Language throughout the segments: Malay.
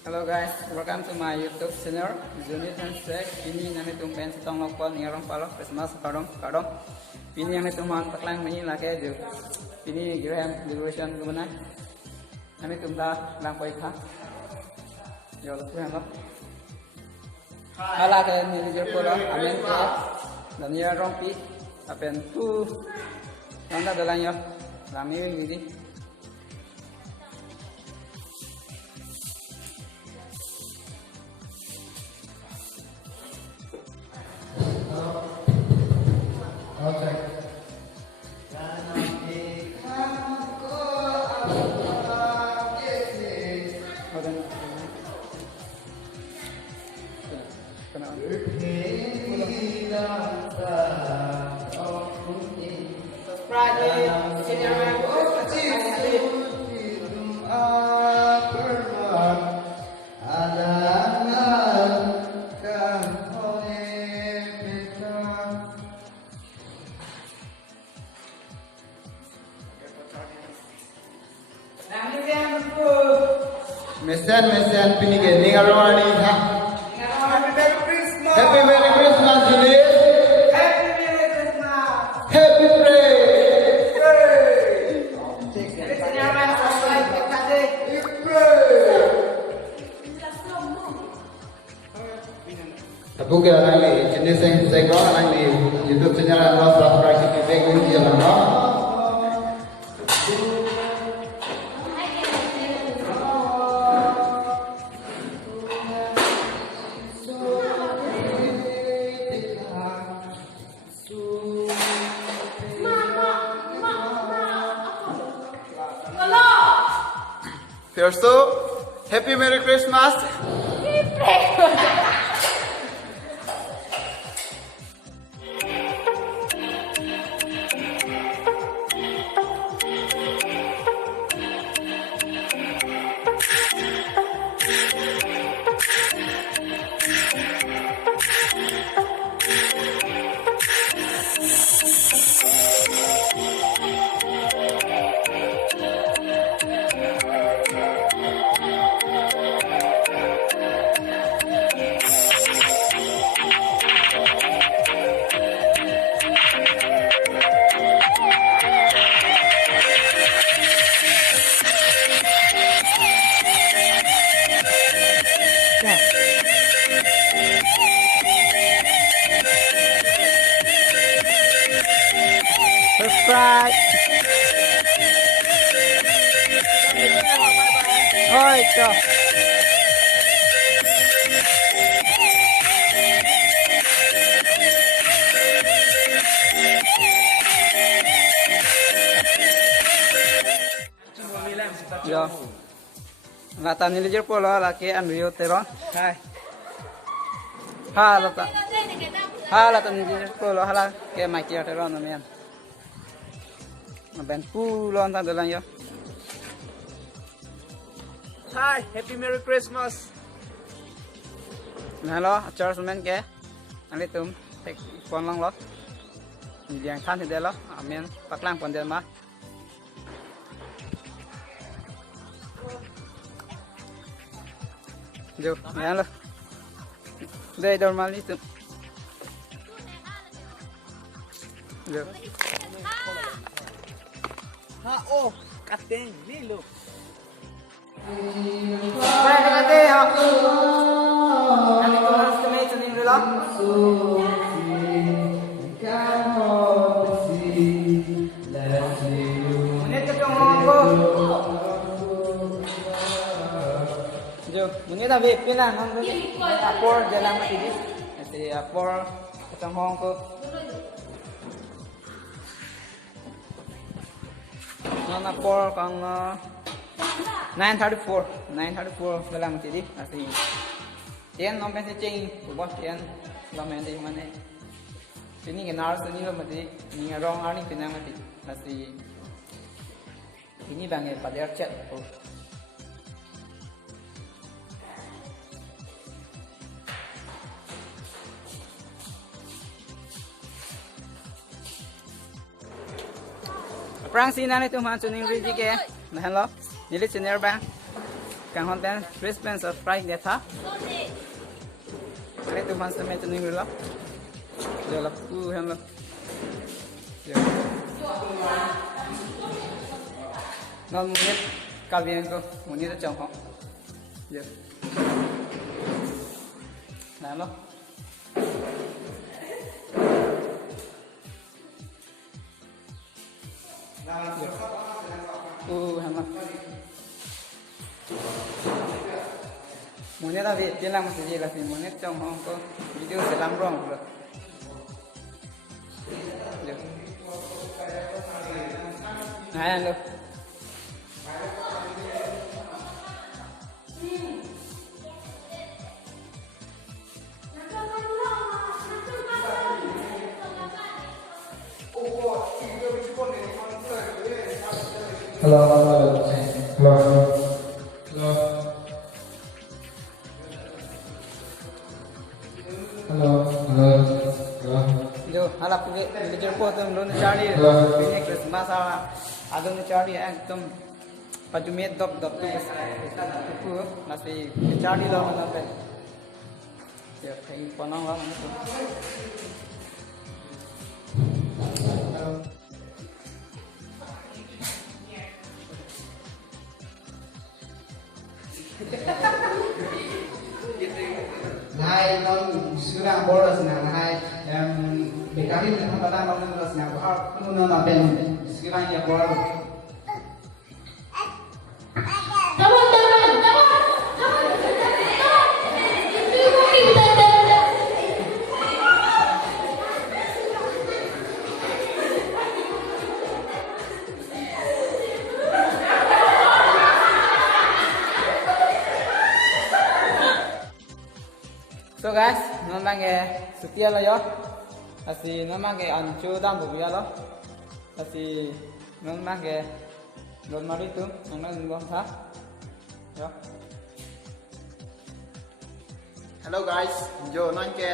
Hello guys, welcome to my YouTube channel. Unit and Sek. Ini nami tumpen setong lokon ngarong palo Christmas kadong. Ini nami tuman taklang meni lagi je. Ini Graham decoration gimana? Nami tumda lang koi kah? Yo lu kan lo. Hala ke ni je polo amen ke. Dan ya rompi apen tu. Nanda dalam yo. Rami ini. Mesan pinike ningarwani tha. Happy Merry Christmas today. Happy Merry Christmas. Happy pray. Bukan lagi jenis yang saya kau lagi YouTube channel lo subscribe kita tengok dia lah. First, Happy Merry Christmas. Subscribe. Oi, cho. Yo. Latan ni lejer polo laki anrio teron. Hai. Ha latan. Ha latan ni lejer polo hala ke mai kia teron namian. Ben pulon tan dalam yo. Hi, Happy Merry Christmas. Nah lo, acara semen ke? Nanti tum, tek pon long lo. Ni yang kan tidak lo, amin. Paklang pon dia mah. Jo, ya lo. Đây normal ni tum. Jo. Ha, oh, kateng, ni lo. Nanti kau harus kemai senin dulu. Menit kecong ngomongku. Jo, menit dah bepin lah. Apor jalan mati ni. Nanti apor kecong ngomongku. Nona apor kang 934 dalam mati di asli. Tian nomor pencing, buat tian lama yang mana? Sini kenar sini lo mati, ni orang ani kena mati asli. Ini bangnya pada chat. Perang sini nanti tu macam ni rezeki ke? Nah lo, jadi senior bang. càng hơn tên Brisbane surprise đẹp hả cái tụi mình sẽ mấy chân người lắm giờ là cứ hơn luôn nó muốn nhất cao viên cơ muốn nhất chồng họ giờ làm luôn hàng năm muốn nhất là việc tiên làm cái gì là thì muốn nhất trong không có video sẽ làm wrong rồi hai anh được Hello, hello, hello, hello, hello. जो हाला पुगे लेजर को तुम लोग चाड़ी ये क्रिसमस आदम ने चाड़ी एकदम पजुमे दब दब तो masih चाड़ी लो ना पे ये कहीं पना हुआ Hai non sudah bolos nah hai bekarin dengan pada non bolos nah aku non napen sekarang ya bolos. So guys, nomang setia lah ya. Asi nomang ancu dan buaya lah. Asi nomang normal itu, nomang buang sah. Ya. Hello guys, jo non ke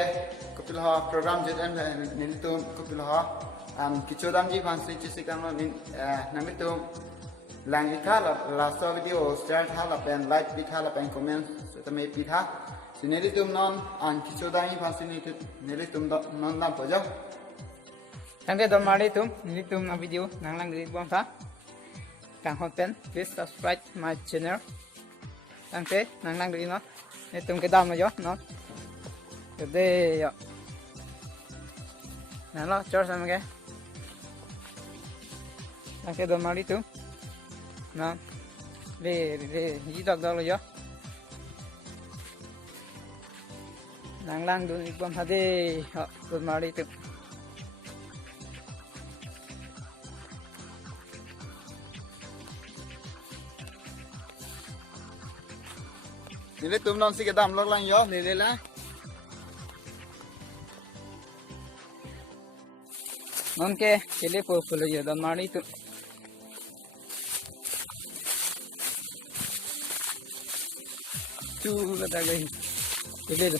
kopilha program jet nilitum kopilha kichodam ji fansi chisikang no namitum lang ithala last video start hala pen like pithala pen comment tame pitha sinelitum non kichodam ji fansi nilitum non da pojo Tangke normal itu, nilitum na video nang lang di buang sah. Kang konten, please subscribe my channel. Tangke nang lang di no. Itum ke dam aja no. Gede ya. Nah lo cor sama ke. Tangke normal itu. Nah. Le hidak dalo ya. Nang lang dun ibang hade normal itu. nilitum non si ke dam lok lang yo le la Non ke chile po fulo ya normal itu. Tu kata gay. Chile.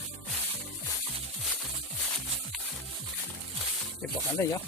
Ipo kala ya.